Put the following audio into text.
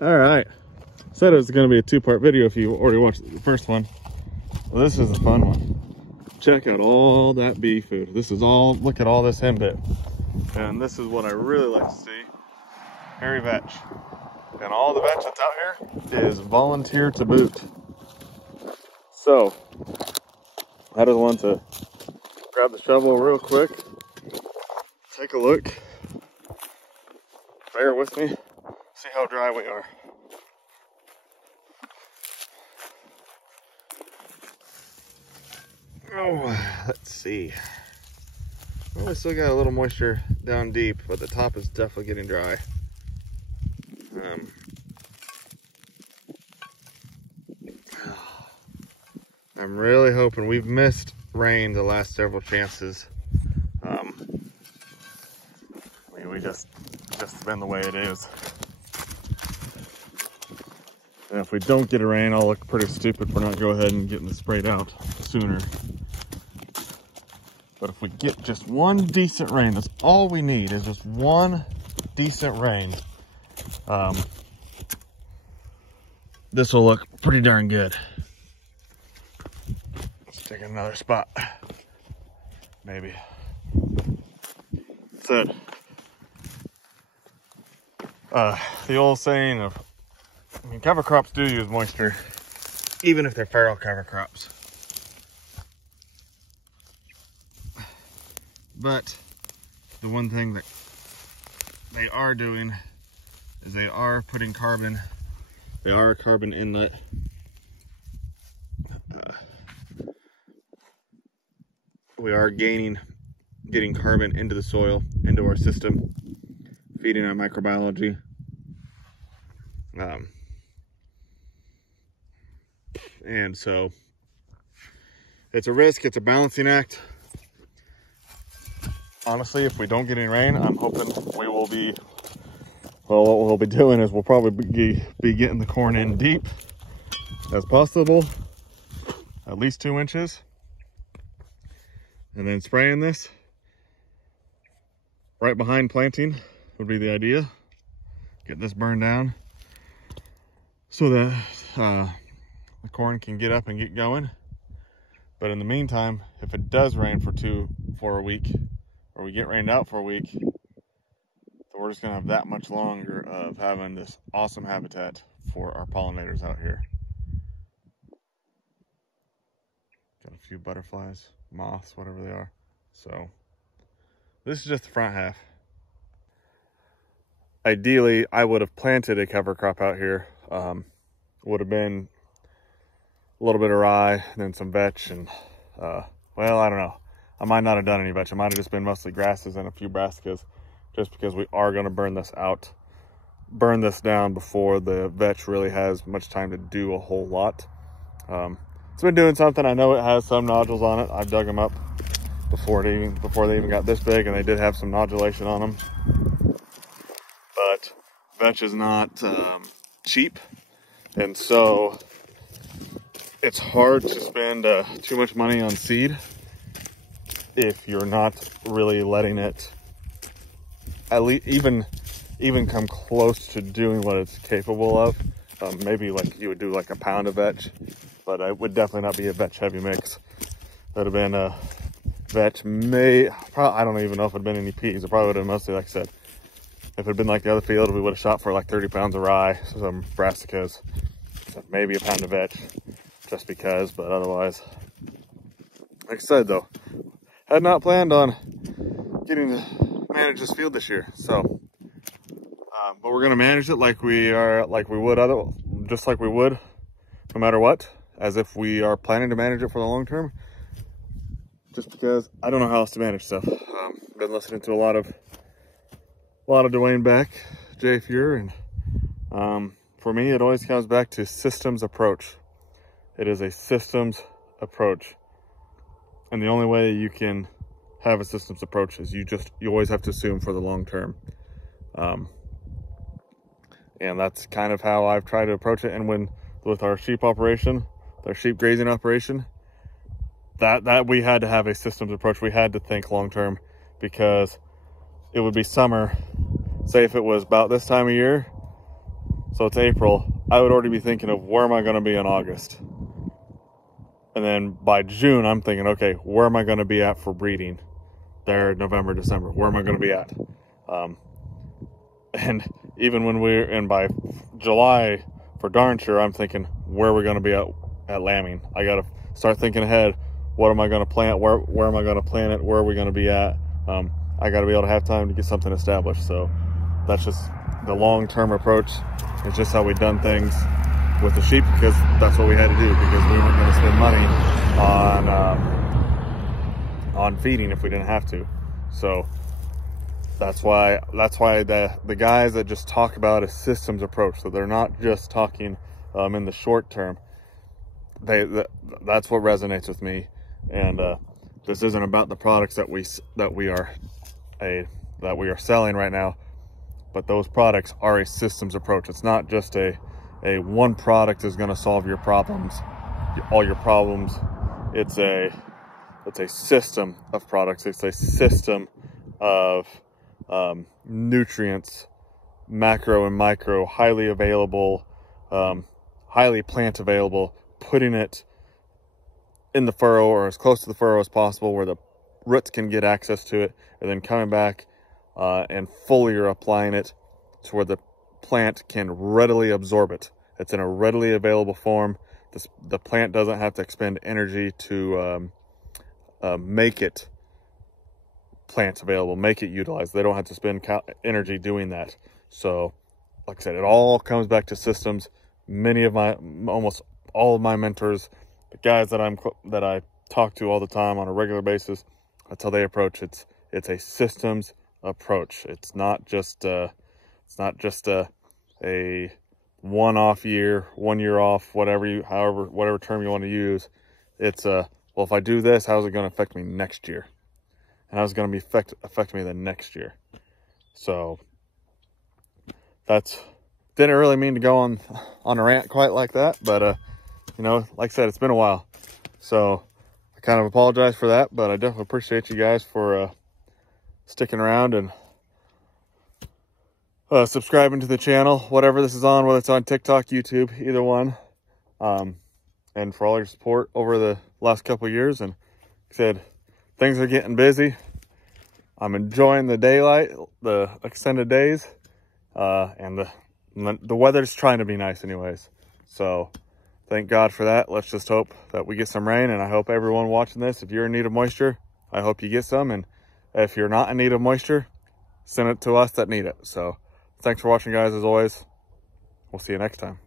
All right, said it was going to be a two-part video if you already watched the first one. Well, this is a fun one. Check out all that bee food. This is all, look at all this henbit. And this is what I really like to see, hairy vetch. And all the vetch that's out here is volunteer to boot. So, I just want to grab the shovel real quick, take a look, bear with me, see how dry we are. Oh, let's see. Well, we still got a little moisture down deep, but the top is definitely getting dry. I'm really hoping. We've missed rain the last several chances. We just been the way it is. And if we don't get a rain, I'll look pretty stupid for not go ahead and getting this sprayed out sooner. But if we get just one decent rain, that's all we need, is just one decent rain. This will look pretty darn good. Let's take another spot. Maybe. So, the old saying of, I mean, cover crops do use moisture, even if they're feral cover crops. But the one thing that they are doing is they are putting carbon. They are a carbon inlet. We are getting carbon into the soil, into our system, feeding our microbiology. And so it's a risk, it's a balancing act. Honestly, if we don't get any rain, I'm hoping we will be, well, what we'll be doing is we'll probably be getting the corn in deep as possible, at least 2 inches, and then spraying this right behind planting would be the idea. Get this burned down so that the corn can get up and get going. But in the meantime, if it does rain for a week, or we get rained out for a week, then we're just gonna have that much longer of having this awesome habitat for our pollinators out here. Got a few butterflies, moths, whatever they are. So this is just the front half. Ideally, I would have planted a cover crop out here. Would have been a little bit of rye, and then some vetch, and well, I don't know. I might not have done any vetch. It might have just been mostly grasses and a few brassicas, just because we are going to burn this out, burn this down before the vetch really has much time to do a whole lot. It's been doing something. I know it has some nodules on it. I dug them up before they even got this big, and they did have some nodulation on them. But vetch is not cheap, and so it's hard to spend too much money on seed if you're not really letting it at least even come close to doing what it's capable of. Maybe like you would do like a pound of vetch, but it would definitely not be a vetch heavy mix. That would have been a vetch, I don't even know if it had been any peas. It probably would have mostly, like I said, if it had been like the other field, we would have shot for like 30 pounds of rye, some brassicas, so maybe a pound of vetch, just because. But otherwise, like I said though, had not planned on getting to manage this field this year. So, but we're gonna manage it like we would no matter what, as if we are planning to manage it for the long term. Just because I don't know how else to manage stuff. Been listening to a lot of Dwayne Beck, Jay Fuhrer, and for me, it always comes back to systems approach. It is a systems approach. And the only way you can have a systems approach is you always have to assume for the long term. And that's kind of how I've tried to approach it. And with our sheep operation, our sheep grazing operation, that we had to have a systems approach. We had to think long term, because it would be summer. Say if it was about this time of year, So it's April. I would already be thinking of where am I going to be in August? And then by June, I'm thinking, okay, where am I going to be at for breeding? There, November, December, where am I going to be at? And even when and by July, for darn sure, I'm thinking, where are we going to be at lambing? I got to start thinking ahead. What am I going to plant? Where am I going to plant it? Where are we going to be at? I got to be able to have time to get something established. So that's just the long-term approach. It's just how we've done things with the sheep, because that's what we had to do, because we weren't going to spend money on feeding if we didn't have to. So that's why the guys that just talk about a systems approach, so they're not just talking in the short term, that's what resonates with me. And this isn't about the products that we are selling right now, but those products are a systems approach. It's not just a one product is going to solve your problems, all your problems. It's a system of products. It's a system of nutrients, macro and micro, highly available, highly plant available, putting it in the furrow or as close to the furrow as possible where the roots can get access to it, and then coming back and foliar applying it to where the plant can readily absorb it. It's in a readily available form. The plant doesn't have to expend energy to make it plants available, make it utilized. They don't have to spend energy doing that. So like I said, it all comes back to systems. Almost all of my mentors, the guys that I talk to all the time on a regular basis, that's how they approach it. It's a systems approach. It's not just a one-off year, 1 year off, whatever term you want to use. It's well, if I do this, how's it going to affect me next year? And how's it going to affect me the next year? So didn't really mean to go on a rant quite like that, but you know, like I said, it's been a while, so I kind of apologize for that, but I definitely appreciate you guys for sticking around and subscribing to the channel, whatever this is on, whether it's on TikTok, YouTube, either one, and for all your support over the last couple of years. And like I said, things are getting busy. I'm enjoying the daylight, the extended days, and the weather's trying to be nice anyways. So thank God for that. Let's just hope that we get some rain, and I hope everyone watching this, if you're in need of moisture, I hope you get some. And if you're not in need of moisture, send it to us that need it. So thanks for watching, guys. As always, we'll see you next time.